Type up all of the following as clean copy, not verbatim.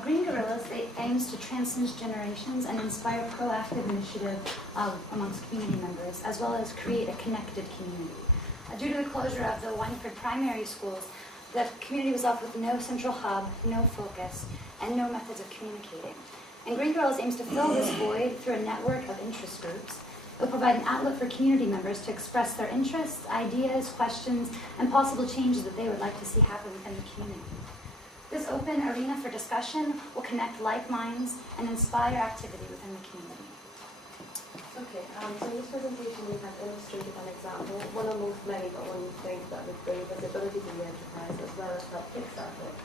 Green Gorillas aims to transcend generations and inspire proactive initiative amongst community members, as well as create a connected community. Due to the closure of the Wynford primary schools, the community was left with no central hub, no focus, and no methods of communicating. And Green Gorillas aims to fill this void through a network of interest groups. It will provide an outlet for community members to express their interests, ideas, questions, and possible changes that they would like to see happen within the community. This open arena for discussion will connect like minds and inspire activity within the community. Okay, so in this presentation we have illustrated an example, one amongst many, but one we think that would bring visibility to the enterprise as well as help kickstart it.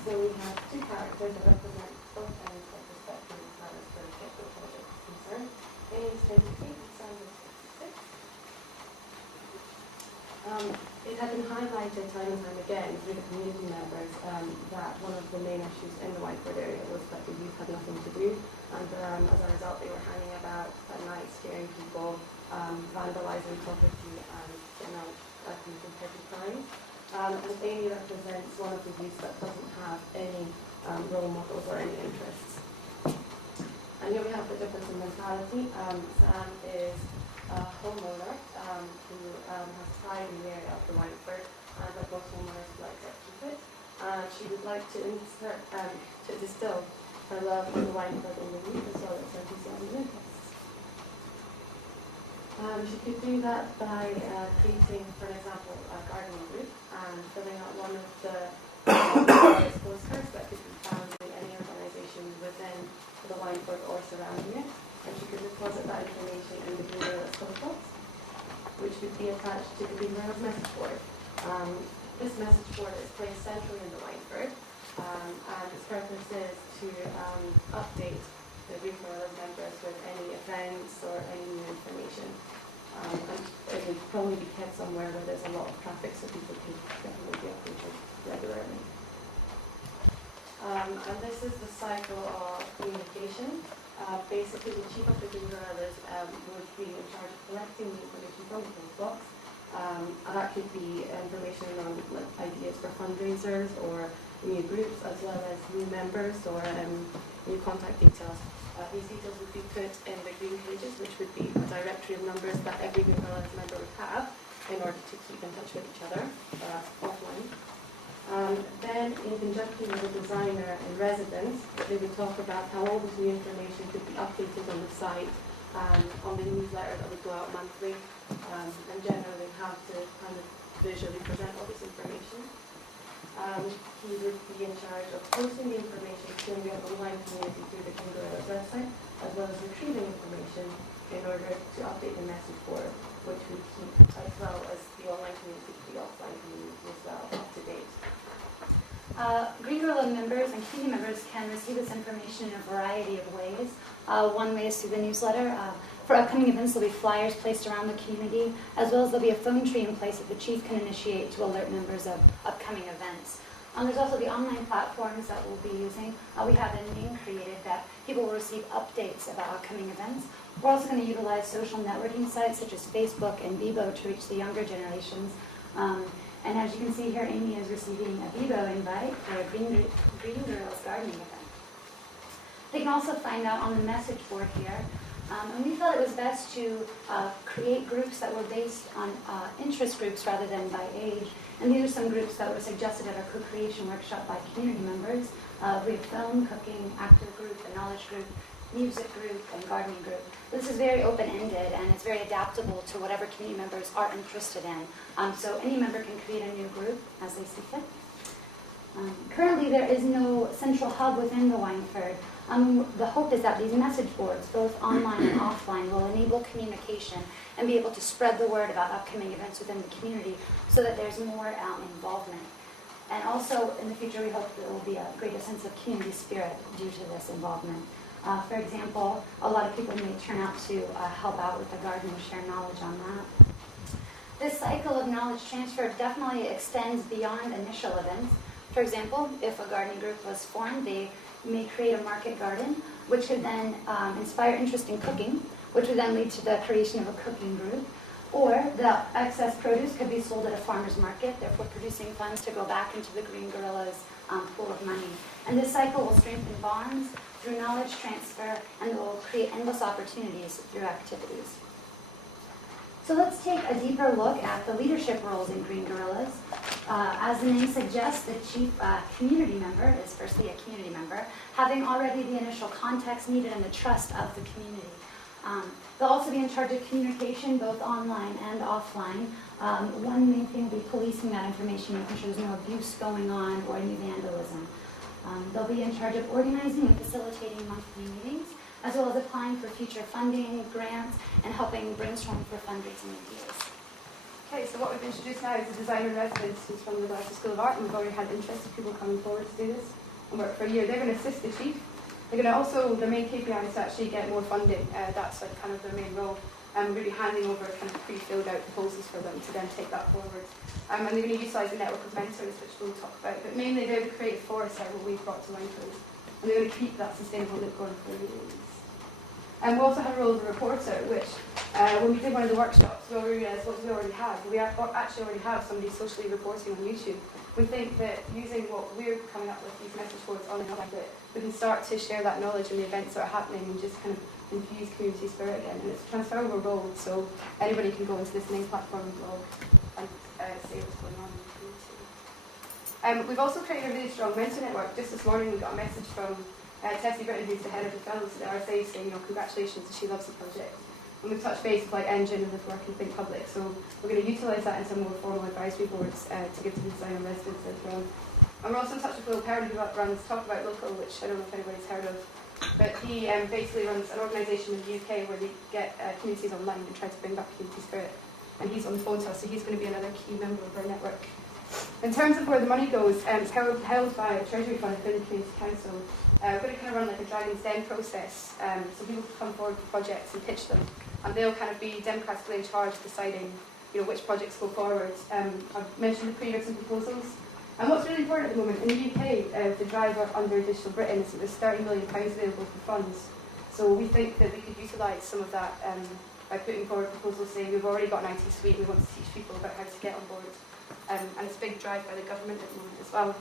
So we have two characters that represent both ends of the spectrum as far as the Get-Go project is concerned. A is 23, Sandra is 66. It had been highlighted time and time again through the community members that one of the main issues in the Wynford area was that the youth had nothing to do, and as a result they were hanging about at night, scaring people, vandalizing property, and committing petty crimes. And Amy represents one of the youth that doesn't have any role models or any interests. And here we have the difference in mentality. Sam is a homeowner who has pride in the area of the Wynford, and like most homeowners would like to keep it. She would like to distill her love for the Wynford in the youth as well as her enthusiasm and interests. She could do that by creating, for example, a gardening group and filling out one of the postcards that could be found in any organisation within the Wynford or surrounding it. And she could deposit that information in the Green Gorillas post box, which would be attached to the Green Gorillas message board. This message board is placed centrally in the Wynford, and its purpose is to update the Green Gorillas members with any events or any new information. And it would probably be kept somewhere where there's a lot of traffic, so people could definitely be updated regularly. And this is the cycle of communication. Basically, the chief of the Green Gorillas would be in charge of collecting the information from the post box. And that could be information on ideas for fundraisers or new groups, as well as new members or new contact details. These details would be put in the green pages, which would be a directory of numbers that every Green Gorillas member would have in order to keep in touch with each other offline. Then, in conjunction with the designer in residence, they would talk about how all this new information could be updated on the site, on the newsletter that would go out monthly, and generally how to kind of visually present all this information. He would be in charge of posting the information to the online community through the Green Gorillas website, as well as retrieving information in order to update the message board, which would keep, as well as the online community, the offline community as well, up to date. Green Gorilla members and community members can receive this information in a variety of ways. One way is through the newsletter. For upcoming events, there'll be flyers placed around the community, as well as there'll be a phone tree in place that the chief can initiate to alert members of upcoming events. There's also the online platforms that we'll be using. We have a name created that people will receive updates about upcoming events. We're also going to utilize social networking sites such as Facebook and Bebo to reach the younger generations. And as you can see here, Amy is receiving a Bebo invite for a Green Gorillas gardening event. They can also find out on the message board here. And we felt it was best to create groups that were based on interest groups rather than by age. And these are some groups that were suggested at our co-creation workshop by community members. We have film, cooking, actor group, a knowledge group, music group, and gardening group. This is very open-ended, and it's very adaptable to whatever community members are interested in. So any member can create a new group as they see fit. Currently, there is no central hub within the Wynford. The hope is that these message boards, both online and offline, will enable communication and be able to spread the word about upcoming events within the community so that there's more involvement. And also, in the future, we hope there will be a greater sense of community spirit due to this involvement. For example, a lot of people may turn out to help out with the garden or share knowledge on that. This cycle of knowledge transfer definitely extends beyond initial events. For example, if a gardening group was formed, they may create a market garden, which could then inspire interest in cooking, which would then lead to the creation of a cooking group. Or the excess produce could be sold at a farmer's market, therefore producing funds to go back into the Green Gorillas pool of money. And this cycle will strengthen bonds through knowledge transfer and will create endless opportunities through activities. So let's take a deeper look at the leadership roles in Green Guerrillas. As the name suggests, the chief community member is firstly a community member, having already the initial context needed and the trust of the community. They'll also be in charge of communication, both online and offline. One main thing will be policing that information, making sure there's no abuse going on or any vandalism. They'll be in charge of organizing and facilitating monthly meetings, as well as applying for future funding, grants, and helping brainstorm for fundraising ideas. Okay, so what we've introduced now is a designer residence who's from the Glasgow School of Art, and we've already had interested people coming forward to do this and work for a year. They're going to assist the chief. They're going to also, their main KPI is to actually get more funding. That's like kind of their main role. We're going to be handing over kind of pre-filled out proposals for them to then take that forward. And they're going to utilise a network of mentors, which we'll talk about. But mainly they're the creative force out what we've brought to Windfield. And they're going to keep that sustainable look going for years. And we also have a role as a reporter, which when we did one of the workshops, we already realised what we already have. We actually already have somebody socially reporting on YouTube. We think that using what we're coming up with, these message boards on and that we can start to share that knowledge and the events that are happening and just kind of infuse community spirit again. And it's a transferable role, so anybody can go into this main platform and blog and say what's going on in the community. We've also created a really strong mentor network. Just this morning we got a message from Tessie Britton, who's the head of the fellows at the RSA, saying, congratulations, she loves the project. And we've touched base with Engine and with Work and Think Public, so we're going to utilise that in some more formal advisory boards to give to the designer residents as well. And we're also in touch with Will Perrin, who runs Talk About Local, which I don't know if anybody's heard of, but he basically runs an organisation in the UK where they get communities online and try to bring back community spirit. And he's on the phone to us, so he's going to be another key member of our network. In terms of where the money goes, it's held by a treasury fund within the community council. We're going to kind of run like a Dragon's Den process, so people can come forward with projects and pitch them, and they'll kind of be democratically in charge of deciding, which projects go forward. I've mentioned the pre-written proposals, and what's really important at the moment in the UK, the driver under Digital Britain is that there's £30 million available for funds. So we think that we could utilise some of that by putting forward proposals saying we've already got an IT suite, we want to teach people about how to get on board. And it's a big drive by the government at the moment as well.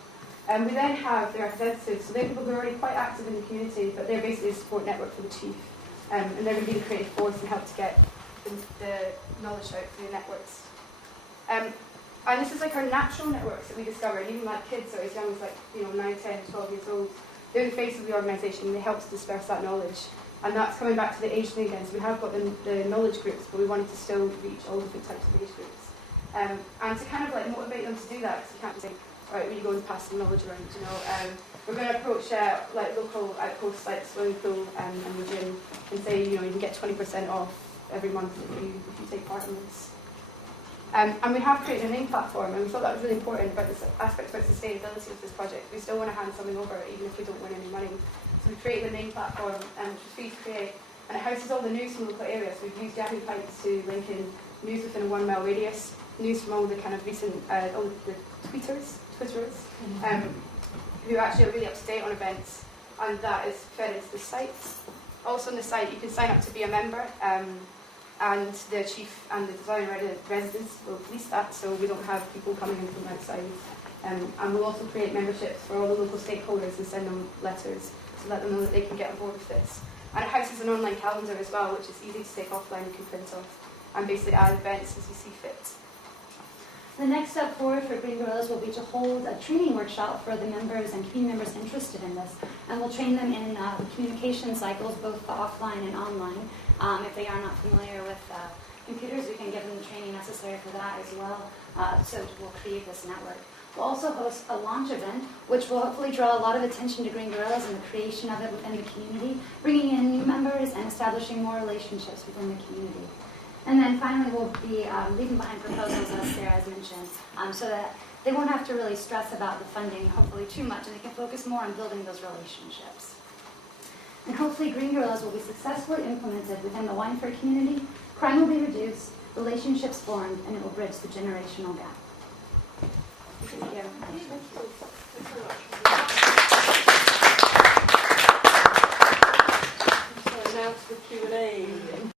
We then have the representatives, so they're people who are already quite active in the community, but they're basically a support network for the chief. And they're going to be the creative force and help to get the knowledge out through the networks. And this is like our natural networks that we discovered, even like kids that are as young as 9, 10, 12 years old. They're the face of the organisation and they help to disperse that knowledge. And that's coming back to the age thing again. So we have got the knowledge groups, but we wanted to still reach all different types of age groups. And to kind of motivate them to do that, because you can't just say, right, really go and pass the knowledge around, We're going to approach local outposts like the swimming pool and the gym and say, you can get 20% off every month if you take part in this. And we have created a name platform, and we thought that was really important about this aspect about sustainability of this project. We still want to hand something over, even if we don't win any money. So we created a name platform, which was free to create, and it houses all the news from local areas. We've used Yahoo Pipes to link in news within a 1 mile radius, news from all the kind of recent, all the Twitterers, who actually are really up to date on events, and that is fed into the site. Also on the site, you can sign up to be a member, and the chief and the designer residents will police that, so we don't have people coming in from outside. And we'll also create memberships for all the local stakeholders and send them letters to let them know that they can get on board with this. And it houses an online calendar as well, which is easy to take offline, you can print off, and basically add events as you see fit. The next step forward for Green Guerrillas will be to hold a training workshop for the members and community members interested in this. And we'll train them in communication cycles, both offline and online. If they are not familiar with computers, we can give them the training necessary for that as well. So we'll create this network. We'll also host a launch event, which will hopefully draw a lot of attention to Green Guerrillas and the creation of it within the community, bringing in new members and establishing more relationships within the community. And then finally, we'll be leaving behind proposals, as Sarah has mentioned, so that they won't have to really stress about the funding, hopefully, too much, and they can focus more on building those relationships. And hopefully, Green Guerrillas will be successfully implemented within the Wynford community, crime will be reduced, relationships formed, and it will bridge the generational gap. Thank you. So now to the Q&A.